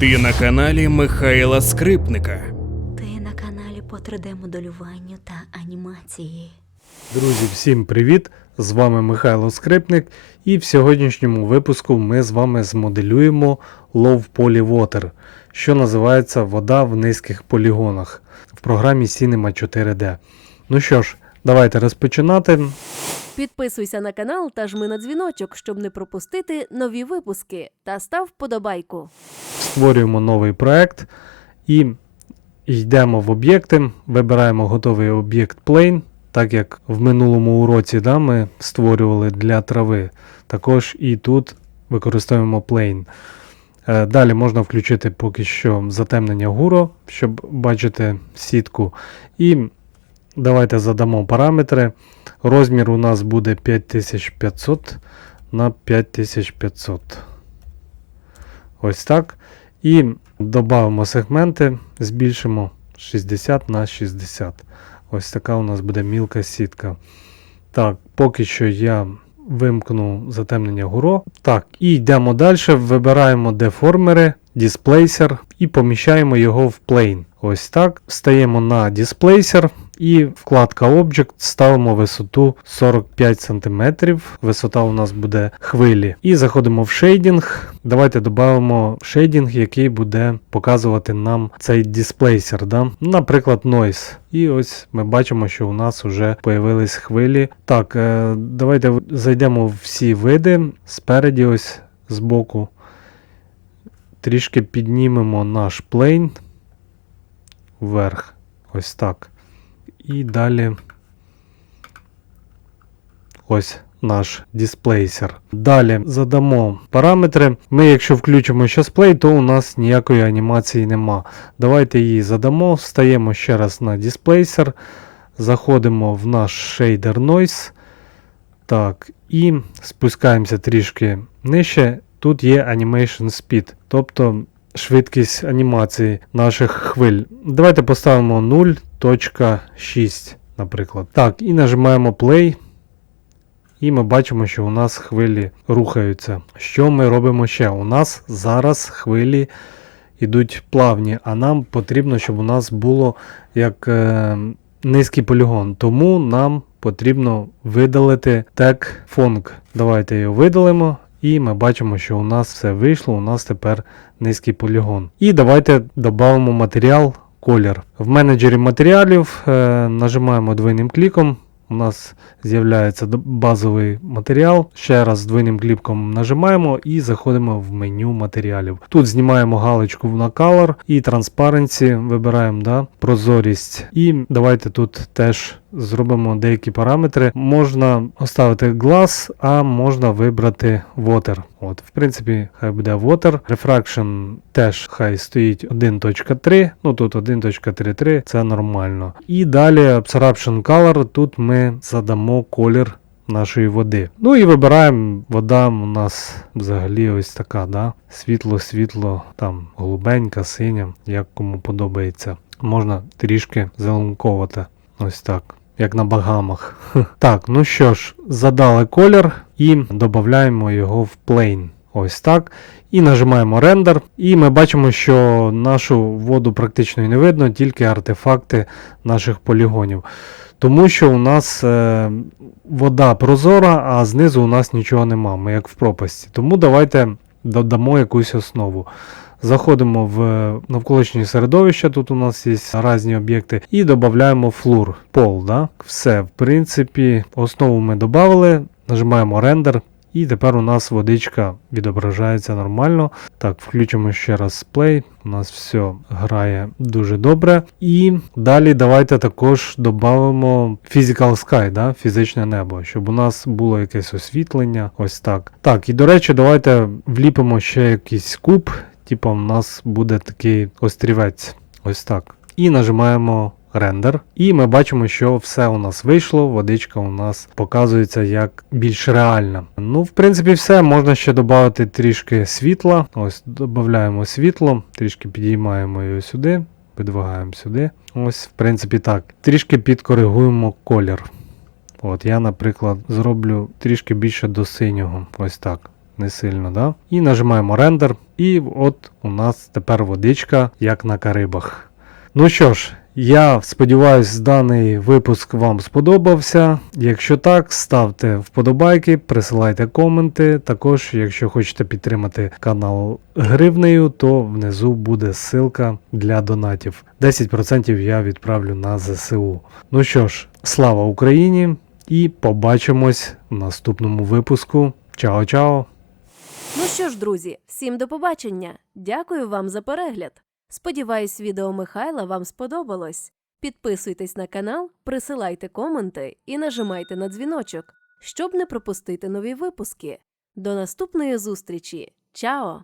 Ти на каналі Михайла Скрипника. Ти на каналі по 3D-моделюванню та анімації. Друзі, всім привіт! З вами Михайло Скрипник, і в сьогоднішньому випуску ми з вами змоделюємо Low Poly Water, що називається вода в низьких полігонах в програмі Cinema 4D. Ну що ж, давайте розпочинати. Підписуйся на канал та жми на дзвіночок, щоб не пропустити нові випуски. Та став вподобайку. Створюємо новий проект і йдемо в об'єкти, вибираємо готовий об'єкт Plane, так як в минулому уроці да, ми створювали для трави. Також і тут використовуємо Plane. Е, Далі можна включити поки що затемнення гуро, щоб бачити сітку. І давайте задамо параметри. Розмір у нас буде 5500 на 5500. Ось так. І додамо сегменти, збільшимо 60 на 60. Ось така у нас буде мілка сітка. Так, поки що я вимкну затемнення гуро. Так, і йдемо далі. Вибираємо деформери, Displacer і поміщаємо його в Plane. Ось так. Встаємо на Displacer і вкладка Object ставимо висоту 45 см. Висота у нас буде хвилі. І заходимо в шейдінг. Давайте додамо шейдінг, який буде показувати нам цей дисплейсер. Да? Наприклад, Noise. І ось ми бачимо, що у нас вже появились хвилі. Так, е, давайте зайдемо в всі види. Спереді, ось збоку. Трішки піднімемо наш плейн вверх. Ось так. І далі ось наш дисплейсер. Далі задамо параметри. Ми, якщо включимо щас плей, то у нас ніякої анімації нема. Давайте її задамо, встаємо ще раз на дисплейсер, заходимо в наш shader noise. Так, і спускаємося трішки нижче. Тут є Animation Speed, тобто швидкість анімації наших хвиль. Давайте поставимо 0.6, наприклад. Так, і нажимаємо Play. І ми бачимо, що у нас хвилі рухаються. Що ми робимо ще? У нас зараз хвилі йдуть плавні, а нам потрібно, щоб у нас було як е, низький полігон. Тому нам потрібно видалити тег фонг. Давайте його видалимо. І ми бачимо, що у нас все вийшло, у нас тепер низький полігон. І давайте додамо матеріал колір. В менеджері матеріалів е, нажимаємо двійним кліком. У нас з'являється базовий матеріал. Ще раз двійним кліпком нажимаємо і заходимо в меню матеріалів. Тут знімаємо галочку на Color і Transparency, вибираємо да, прозорість. І давайте тут теж зробимо деякі параметри. Можна оставити Glass, а можна вибрати Water. От, В принципі, хай буде Water. Refraction теж хай стоїть 1.3. Ну тут 1.33, це нормально. І далі Absorption Color. Тут ми задамо колір нашої води. Ну і вибираємо вода у нас взагалі ось така, да? світло-світло, там голубенька, синя, як кому подобається. Можна трішки зеленковати. Ось так. Як на багамах. Так, ну що ж, задали колір і додаємо його в plane. Ось так. І нажимаємо рендер. І ми бачимо, що нашу воду практично не видно, тільки артефакти наших полігонів. Тому що у нас е, вода прозора, а знизу у нас нічого нема, ми як в пропасті. Тому давайте додамо якусь основу. Заходимо в навколишнє середовище, тут у нас є різні об'єкти, і додаємо флур, пол. Да? Все, в принципі, основу ми додали, нажимаємо рендер, і тепер у нас водичка відображається нормально. Так, включимо ще раз плей. У нас все грає дуже добре. І далі давайте також додамо Physical Sky, да? фізичне небо, щоб у нас було якесь освітлення. Ось так. Так, і до речі, давайте вліпимо ще якийсь куб. Типу, у нас буде такий острівець. Ось так. І нажимаємо рендер. І ми бачимо, що все у нас вийшло, водичка у нас показується як більш реальна. Ну, в принципі, все. Можна ще додати трішки світла. Ось додаємо світло, трішки підіймаємо його сюди, видвигаємо сюди. Ось, в принципі, так. Трішки підкоригуємо колір. От, я, наприклад, зроблю трішки більше до синього. Ось так. Не сильно, да? І нажимаємо рендер, і от у нас тепер водичка, як на Карибах. Ну що ж, я сподіваюся, даний випуск вам сподобався. Якщо так, ставте вподобайки, присилайте коменти. Також, якщо хочете підтримати канал гривнею, то внизу буде ссылка для донатів. 10% я відправлю на ЗСУ. Ну що ж, слава Україні! І побачимось в наступному випуску. Чао-чао! Ну що ж, друзі, всім до побачення. Дякую вам за перегляд. Сподіваюсь, відео Михайла вам сподобалось. Підписуйтесь на канал, присилайте коменти і нажимайте на дзвіночок, щоб не пропустити нові випуски. До наступної зустрічі. Чао!